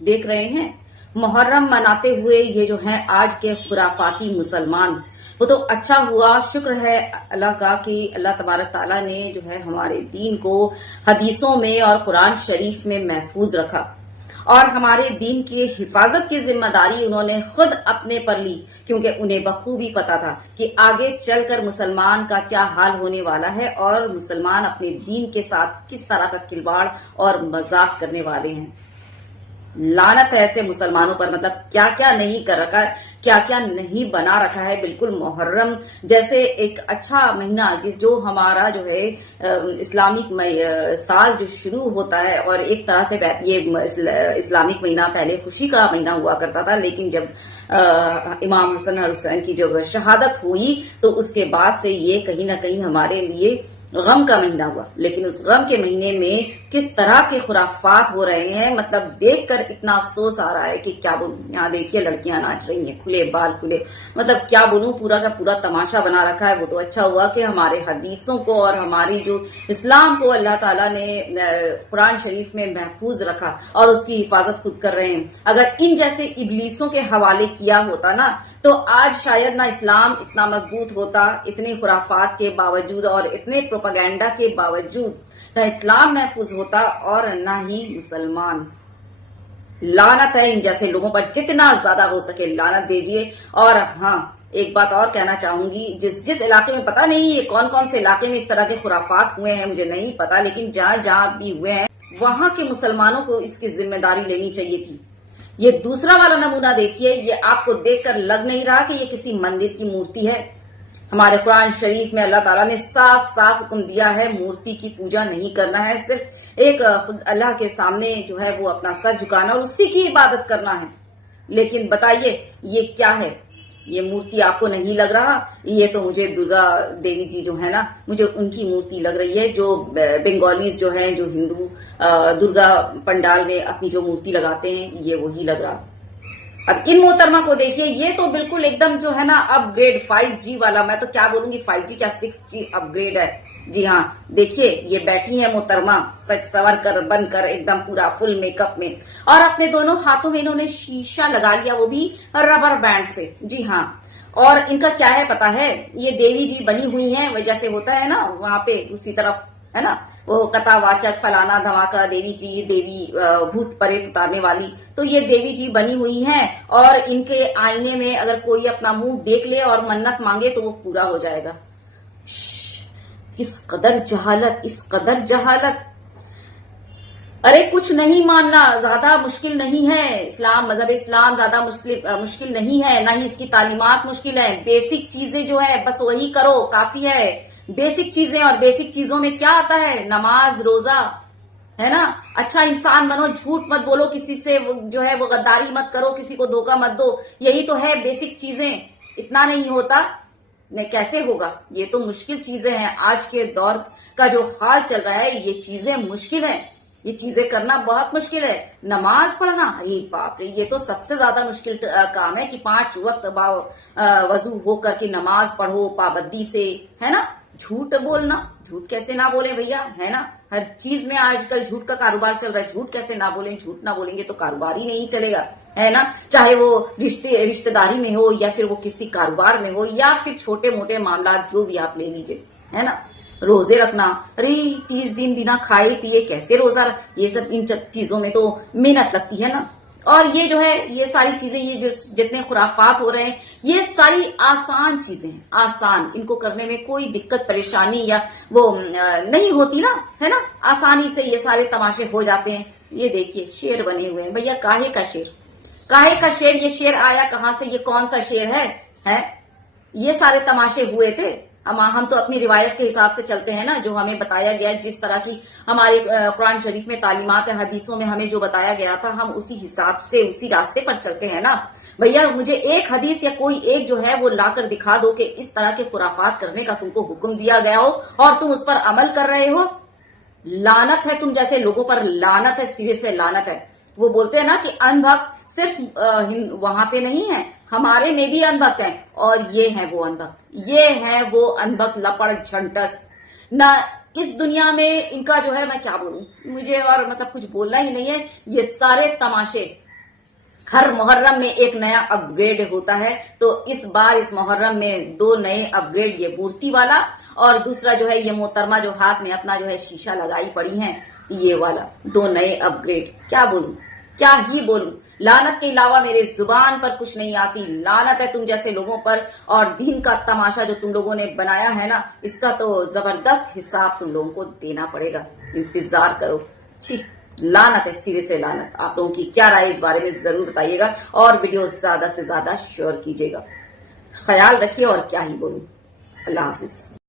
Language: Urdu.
دیکھ رہے ہیں محرم مناتے ہوئے یہ جو ہیں آج کے خرافاتی مسلمان، وہ تو اچھا ہوا، شکر ہے اللہ کا کہ اللہ تبارک تعالیٰ نے جو ہے ہمارے دین کو حدیثوں میں اور قرآن شریف میں محفوظ رکھا، اور ہمارے دین کی حفاظت کی ذمہ داری انہوں نے خود اپنے پر لی، کیونکہ انہیں بخوبی پتا تھا کہ آگے چل کر مسلمان کا کیا حال ہونے والا ہے اور مسلمان اپنے دین کے ساتھ کس طرح کا کھلواڑ اور مذاق کرنے والے ہیں۔ لعنت ہے ایسے مسلمانوں پر، مطلب کیا کیا نہیں کر رکھا ہے، کیا کیا نہیں بنا رکھا ہے۔ بالکل محرم جیسے ایک اچھا مہینہ جو ہمارا جو ہے اسلامک سال جو شروع ہوتا ہے، اور ایک طرح سے یہ اسلامک مہینہ پہلے خوشی کا مہینہ ہوا کرتا تھا، لیکن جب امام حسن اور حسین کی جب شہادت ہوئی تو اس کے بعد سے یہ کہیں نہ کہیں ہمارے لیے غم کا مہینہ ہوا۔ لیکن اس غم کے مہینے میں کس طرح کے خرافات ہو رہے ہیں، مطلب دیکھ کر اتنا افسوس آ رہا ہے کہ کیا بولوں۔ یہاں دیکھیے لڑکیاں ناچ رہی ہیں، کھلے بال کھلے، مطلب کیا بولوں، پورا کا پورا تماشا بنا رکھا ہے۔ وہ تو اچھا ہوا کہ ہمارے حدیثوں کو اور ہماری جو اسلام کو اللہ تعالیٰ نے قرآن شریف میں محفوظ رکھا اور اس کی حفاظت خود کر رہے ہیں۔ اگر ان جیسے ابلیسوں کے حوالے کیا ہوتا نا تو آج شاید نہ اسلام اتنا مضبوط ہوتا، اتنے خرافات کے باوجود اور اتنے پروپیگنڈا کے باوجود نہ اسلام محفوظ ہوتا اور نہ ہی مسلمان۔ لعنت ہے ان جیسے لوگوں پر، جتنا زیادہ ہو سکے لعنت بھیجیے۔ اور ہاں ایک بات اور کہنا چاہوں گی، جس علاقے میں پتہ نہیں یہ کون کون سے علاقے میں اس طرح کے خرافات ہوئے ہیں مجھے نہیں پتا، لیکن جہاں جہاں بھی ہوئے ہیں وہاں کے مسلمانوں کو اس کی ذمہ داری لینی چاہیے تھی۔ یہ دوسرا والا نمونہ دیکھیے، یہ آپ کو دیکھ کر لگ نہیں رہا کہ یہ کسی مندر کی مورتی ہے؟ ہمارے قرآن شریف میں اللہ تعالیٰ نے صاف صاف حکم دیا ہے مورتی کی پوجا نہیں کرنا ہے، صرف ایک خود اللہ کے سامنے جو ہے وہ اپنا سر جھکانا اور اسی کی عبادت کرنا ہے۔ لیکن بتائیے یہ کیا ہے؟ یہ مورتی آپ کو نہیں لگ رہا؟ یہ تو مجھے درگا دیوی جی جو ہے نا، مجھے ان کی مورتی لگ رہی ہے، جو بنگالیز جو ہیں، جو ہندو درگا پنڈال میں اپنی جو مورتی لگاتے ہیں، یہ وہی لگ رہا۔ اب ان محترمہ کو دیکھیے، یہ تو بالکل ایک دم جو ہے نا اپ گریڈ 5G والا، میں تو کیا بولوں گی 5G کیا 6G اپ گریڈ ہے۔ جی ہاں دیکھیے یہ بیٹھی ہیں محترمہ سچ سور کر بن کر ایک دم پورا فل میک اپ میں، اور اپنے دونوں ہاتھوں میں انہوں نے شیشہ لگا لیا، وہ بھی ربر بینڈ سے۔ جی ہاں، اور ان کا کیا ہے پتا ہے، یہ دیوی جی بنی ہوئی ہیں، جیسے ہوتا ہے نا وہاں پہ اسی طرف ہے نا وہ کتا واچک فلانا دھماکہ دیوی جی، دیوی بھوت پریت اتارنے والی، تو یہ دیوی جی بنی ہوئی ہیں، اور ان کے آئینے میں اگر کوئی اپنا منہ دیکھ لے اور منت مانگے تو وہ پورا ہو جائے گا۔ اس قدر جہالت، اس قدر جہالت۔ ارے کچھ نہیں ماننا زیادہ مشکل نہیں ہے، اسلام مذہب اسلام زیادہ مشکل نہیں ہے، نہ ہی اس کی تعلیمات مشکل ہے۔ بیسک چیزیں جو ہے بس وہی کرو کافی ہے۔ بیسک چیزیں، اور بیسک چیزوں میں کیا آتا ہے؟ نماز، روزہ، ہے نا۔ اچھا انسان بنو، جھوٹ مت بولو کسی سے، جو ہے وہ غداری مت کرو، کسی کو دھوکہ مت دو، یہی تو ہے بیسک چیزیں۔ اتنا نہیں ہوتا نہیں کیسے ہوگا؟ یہ تو مشکل چیزیں ہیں، آج کے دور کا جو حال چل رہا ہے یہ چیزیں مشکل ہیں، یہ چیزیں کرنا بہت مشکل ہے۔ نماز پڑھنا، ارے باپ رے، یہ تو سب سے زیادہ مشکل کام ہے کہ 5 وقت وضو ہو کر کے نماز پڑھو پابندی سے، ہے نا۔ جھوٹ بولنا، جھوٹ کیسے نہ بولیں بھیا، ہے نا۔ ہر چیز میں آج کل جھوٹ کا کاروبار چل رہا ہے، جھوٹ کیسے نہ بولیں، جھوٹ نہ بولیں گے تو کاروبار ہی نہیں چلے گا، ہے نا۔ چاہے وہ رشتہ داری میں ہو یا پھر وہ کسی کاروبار میں ہو یا پھر چھوٹے موٹے معاملات جو بھی آپ لے لیجئے، ہے نا۔ روزے رکھنا، ارے 30 دن بنا کھائے پیے کیسے روزہ یہ سب ان چیزوں میں تو محنت لگتی ہے نا۔ اور یہ جو ہے یہ ساری چیزیں، یہ جو جتنے خرافات ہو رہے ہیں یہ ساری آسان چیزیں ہیں، آسان، ان کو کرنے میں کوئی دقت پریشانی یا وہ نہیں ہوتی نا، ہے نا۔ آسانی سے یہ سارے تماشے ہو جاتے ہیں۔ یہ دیکھیے شیر بنے ہوئے ہیں، بھیا کاہے کا شیر، کاہے کا شیر؟ یہ شیر آیا کہاں سے؟ یہ کون سا شیر ہے؟ یہ سارے تماشے ہوئے تھے۔ ہم تو اپنی روایت کے حساب سے چلتے ہیں نا، جو ہمیں بتایا گیا، جس طرح کی ہمارے قرآن شریف میں تعلیمات ہے، حدیثوں میں ہمیں جو بتایا گیا تھا ہم اسی حساب سے اسی راستے پر چلتے ہیں نا۔ بھیا مجھے ایک حدیث یا کوئی ایک جو ہے وہ لا کر دکھا دو کہ اس طرح کے خرافات کرنے کا تم کو حکم دیا گیا ہو اور تم اس پر عمل کر رہے ہو۔ لعنت ہے تم جیسے لوگوں پر، لعنت ہے، سرے سے لعنت ہے۔ وہ بولتے ہیں نا کہ ان بھکت صرف وہاں پہ نہیں ہے، ہمارے میں بھی ان بھکت ہیں، اور یہ ہیں وہ ان بھکت، یہ ہیں وہ ان بھکت لپڑ جھنٹس نہ اس دنیا میں۔ ان کا جو ہے میں کیا بولوں، مجھے اور مطلب کچھ بولنا ہی نہیں ہے۔ یہ سارے تماشے ہر محرم میں ایک نیا اپ گریڈ ہوتا ہے، تو اس بار اس محرم میں 2 نئے اپ گریڈ، یہ مورتی والا اور دوسرا جو ہے یہ محترمہ جو ہاتھ میں اپنا جو ہے شیشہ لگائی پڑی ہیں، یہ والا 2 نئے اپ گریڈ. کیا بولوں، کیا ہی بولوں. لعنت کے علاوہ میرے زبان پر کچھ نہیں آتی. لعنت ہے تم جیسے لوگوں پر، اور دین کا تماشا جو تم لوگوں نے بنایا ہے نا، اس کا تو زبردست حساب تم لوگوں کو دینا پڑے گا. انتظار کرو. چھی، لعنت ہے، سرے سے لعنت. آپ لوگوں کی کیا رائے اس بارے میں ضرور بتائیے گا، اور ویڈیو زیادہ سے زیادہ شیئر کیجیے گا. خیال رکھیے، اور کیا ہی بولوں. اللہ حافظ.